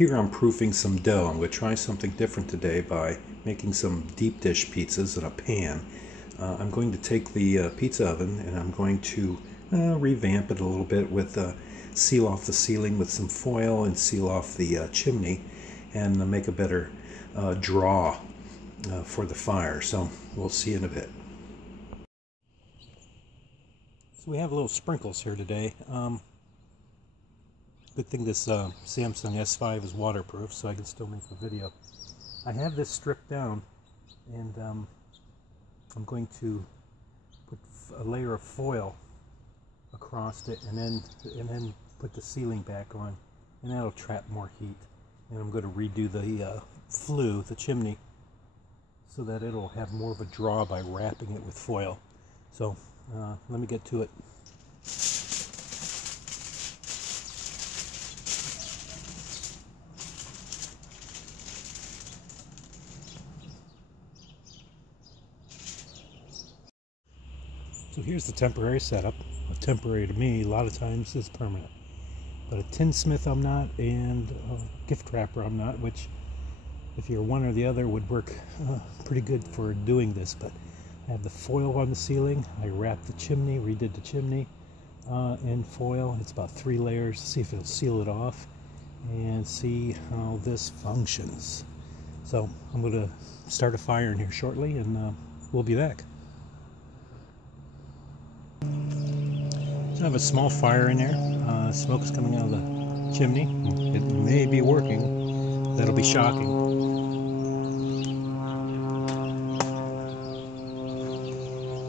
Here I'm proofing some dough. I'm going to try something different today by making some deep dish pizzas in a pan. I'm going to take the pizza oven and I'm going to revamp it a little bit with seal off the ceiling with some foil and seal off the chimney and make a better draw for the fire. So we'll see in a bit. So we have little sprinkles here today. Good thing this Samsung S5 is waterproof, so I can still make a video. I have this stripped down, and I'm going to put a layer of foil across it, and then put the ceiling back on, and that'll trap more heat. And I'm going to redo the flue, the chimney, so that it'll have more of a draw by wrapping it with foil. So let me get to it. So here's the temporary setup. Temporary to me, a lot of times, is permanent. But a tinsmith I'm not, and a gift wrapper I'm not, which, if you're one or the other, would work pretty good for doing this. But I have the foil on the ceiling. I wrapped the chimney, redid the chimney in foil. It's about 3 layers. See if it'll seal it off and see how this functions. So I'm going to start a fire in here shortly, and we'll be back. So I have a small fire in there. Smoke's coming out of the chimney. It may be working. That'll be shocking.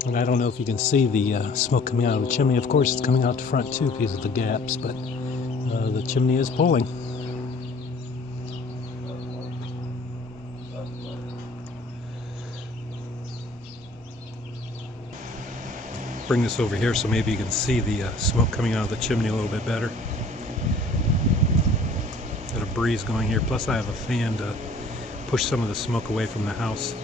And I don't know if you can see the smoke coming out of the chimney. Of course, it's coming out the front too because of the gaps, but the chimney is pulling. Bring this over here so maybe you can see the smoke coming out of the chimney a little bit better. Got a breeze going here, plus I have a fan to push some of the smoke away from the house.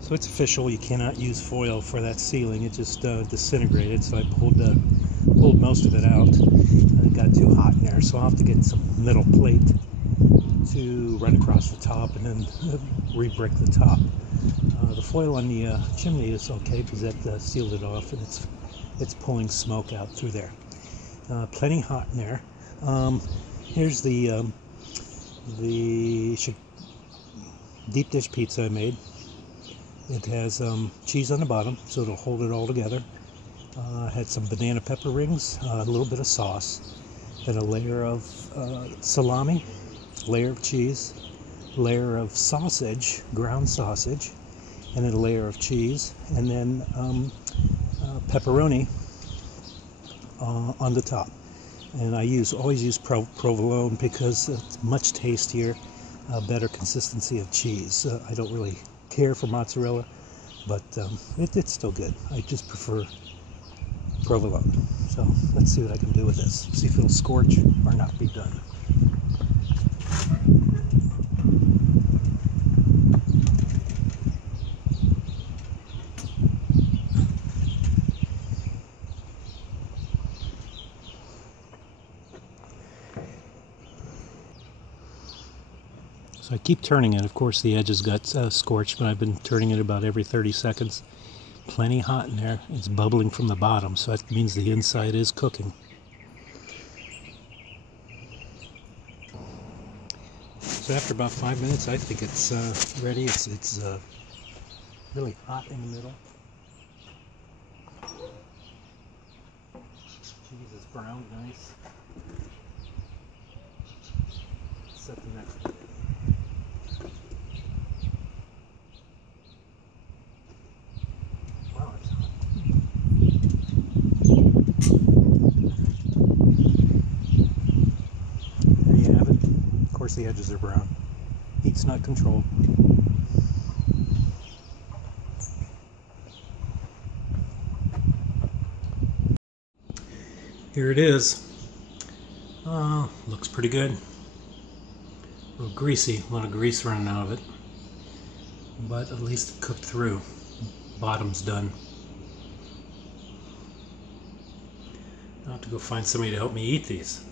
So it's official, you cannot use foil for that ceiling. It just disintegrated, so I pulled most of it out. And it got too hot in there, so I'll have to get some metal plate to run across the top and then re-brick the top. The foil on the chimney is okay because that sealed it off, and it's pulling smoke out through there. Plenty hot in there. Here's the deep dish pizza I made. It has cheese on the bottom, so it'll hold it all together. Had some banana pepper rings, a little bit of sauce, then a layer of salami, layer of cheese, layer of sausage, ground sausage, and then a layer of cheese, and then pepperoni on the top. And I always use provolone because it's much tastier, better consistency of cheese. I don't really care for mozzarella, but it's still good. I just prefer provolone. So let's see what I can do with this. See if it'll scorch or not be done. So I keep turning it. Of course the edges got scorched, but I've been turning it about every 30 seconds. Plenty hot in there. It's bubbling from the bottom, so that means the inside is cooking. So after about 5 minutes, I think it's ready. It's really hot in the middle. Cheese is browned nice. Set the next one. The edges are brown. Heat's not controlled. Here it is. Looks pretty good. A little greasy, a lot of grease running out of it. But at least it cooked through. Bottom's done. Now I have to go find somebody to help me eat these.